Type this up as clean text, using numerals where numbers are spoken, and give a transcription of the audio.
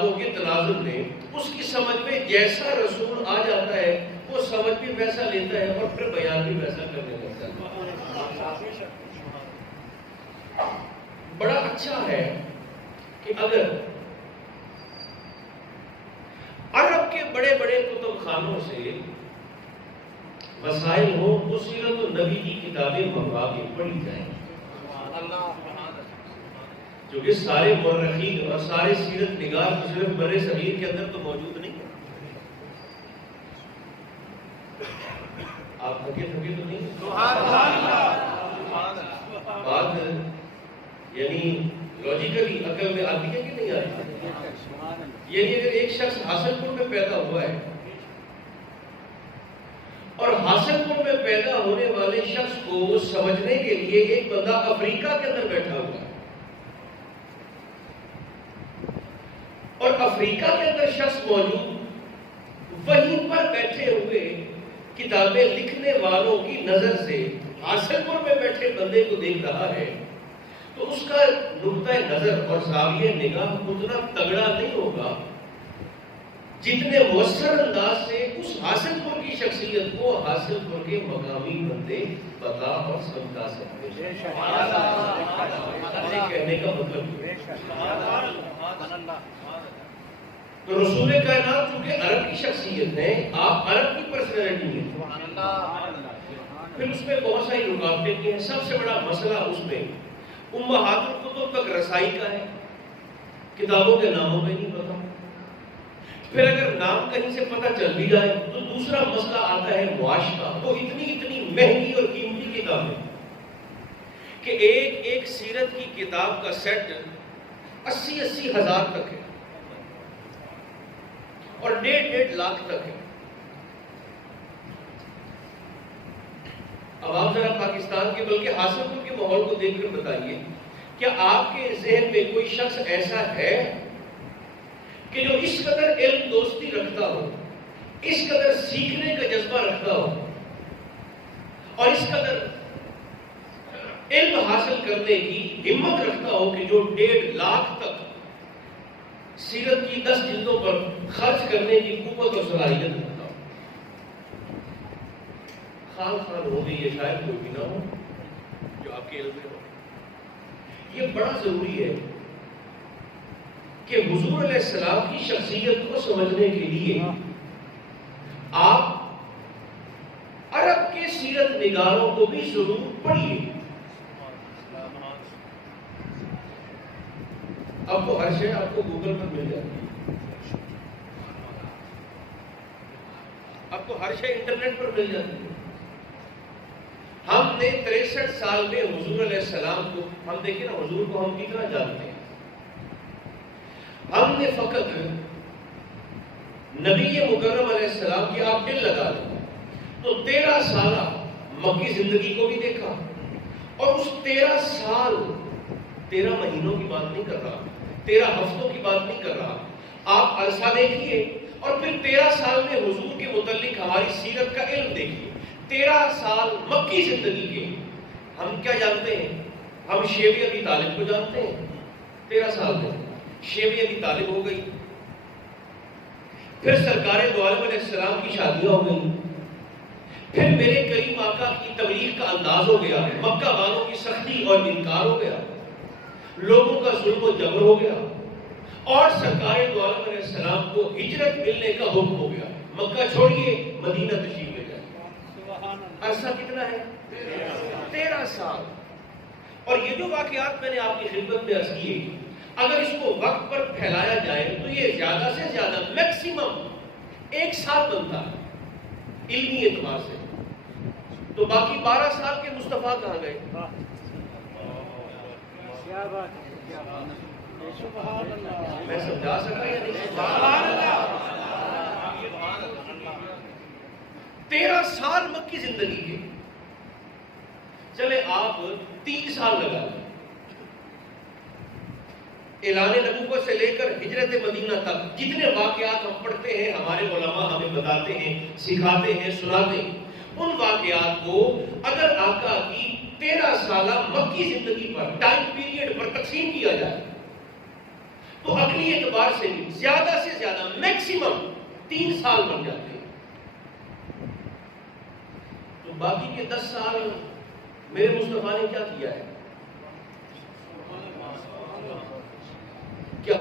کتابوں کے تناظر میں اس کی سمجھ میں جیسا رسول آ جاتا ہے وہ سمجھ بھی ویسا لیتا ہے اور پھر بیان بھی ویسا کرنے لگتا ہے. بڑا اچھا ہے کہ اگر عرب کے بڑے بڑے کتب خانوں سے مسائل ہو تو سیرت النبی کی کتابیں منگوا کے پڑھی جائیں. جو کہ سارے مورخین اور سارے سیرت نگار صرف بر صغیر کے اندر تو موجود نہیں. آپ تھکے تو نہیں بات یعنی لاجیکلی عقل میں آتی ہے کہ نہیں آتی؟ یعنی اگر ایک شخص حاصل پور میں پیدا ہوا ہے اور حاصل پور میں پیدا ہونے والے شخص کو سمجھنے کے لیے ایک بندہ افریقہ کے اندر بیٹھا ہوا ہے اور افریقہ کے اندر شخص موجود وہیں پر بیٹھے ہوئے کتابیں لکھنے والوں کی نظر سے حاصل پور میں بیٹھے بندے کو دیکھ رہا ہے تو اس کا نقطہ نظر اور زاویہ نگاہ اتنا تگڑا نہیں ہوگا جتنے مؤثر انداز سے اس حاصل پور کی شخصیت کو حاصل پور کے مقامی بندے بتا اور سمجھا سکتے ہیں. کہنے کا مطلب تو رسول کائنات چونکہ عرب کی شخصیت ہے، آپ عرب کی پرسنالٹی ہیں، پھر اس میں بہت ساری رکاوٹیں بھی ہیں. سب سے بڑا مسئلہ اس میں امہات الکتب تک رسائی کا ہے، کتابوں کے ناموں میں نہیں پتا. پھر اگر نام کہیں سے پتہ چل بھی جائے تو دوسرا مسئلہ آتا ہے معاش کا. وہ اتنی مہنگی اور قیمتی کتابیں کہ ایک سیرت کی کتاب کا سیٹ 80 ہزار تک ہے اور 1.5 لاکھ تک ہے. اب آپ ذرا پاکستان کے بلکہ حاصل پور کے ماحول کو دیکھ کر بتائیے کیا آپ کے ذہن میں کوئی شخص ایسا ہے کہ جو اس قدر علم دوستی رکھتا ہو، اس قدر سیکھنے کا جذبہ رکھتا ہو اور اس قدر علم حاصل کرنے کی ہمت رکھتا ہو کہ جو 1.5 لاکھ تک سیرت کی 10 جلدوں پر خرچ کرنے کی قوت اور صلاحیت رکھتا ہو؟ خان ہو گئی یہ شاید کوئی بھی نہ ہو جو آپ کے علم میں ہو. یہ بڑا ضروری ہے کہ حضور علیہ السلام کی شخصیت کو سمجھنے کے لیے آپ عرب کے سیرت نگاروں کو بھی ضرور پڑھیے. اب تو ہر شے آپ کو گوگل پر مل جاتی ہے، اب تو ہر شے انٹرنیٹ پر مل جاتی ہے. ہم نے 63 سال میں حضور علیہ السلام کو، ہم دیکھیں نا حضور کو ہم کتنا جانتے ہیں. ہم نے فقط نبی مکرم علیہ السلام کی آپ دل لگا دیں تو 13 سالہ مکی زندگی کو بھی دیکھا اور اس 13 سال 13 مہینوں کی بات نہیں کر رہا، 13 ہفتوں کی بات نہیں کر رہا. آپ عرصہ دیکھیے اور پھر 13 سال میں حضور کے متعلق ہماری سیرت کا علم دیکھیے. 13 سال مکی زندگی کے ہم کیا جانتے ہیں؟ ہم شیب ابی طالب کو جانتے ہیں. 13 سال میں شیب ابی طالب ہو گئی، پھر سرکار دو عالم علیہ السلام کی شادیاں ہو گئی، پھر میرے کریم آقا کی تبلیغ کا انداز ہو گیا، مکہ والوں کی سختی اور انکار ہو گیا، لوگوں کا ظلم و جبر ہو گیا اور سرکار دو عالم علیہ السلام کو ہجرت ملنے کا حکم ہو گیا. مکہ چھوڑیے مدینہ تشریف لے جائے. عرصہ کتنا ہے؟ 13 سال. اور یہ جو واقعات میں نے آپ کی خدمت میں عرض کیے، اگر اس کو وقت پر پھیلایا جائے تو یہ زیادہ سے زیادہ میکسیمم 1 سال بنتا ہے علمی اعتبار سے. تو باقی 12 سال کے مصطفیٰ کہاں گئے؟ میں سمجھا سکا یا نہیں؟ 13 سال مکی زندگی کے، چلے آپ 3 سال لگا لیں. اعلان نبوت سے لے کر ہجرت مدینہ تک جتنے واقعات ہم پڑھتے ہیں، ہمارے علماء ہمیں بتاتے ہیں، سکھاتے ہیں، سناتے ہیں، ان واقعات کو اگر آقا کی 13 سالہ مکی زندگی پر ٹائم پیریڈ پر تقسیم کیا جائے تو عقلی اعتبار سے بھی زیادہ سے زیادہ میکسیمم 3 سال بن جاتے ہیں. تو باقی کے 10 سال میرے مصطفیٰ نے کیا کیا ہے؟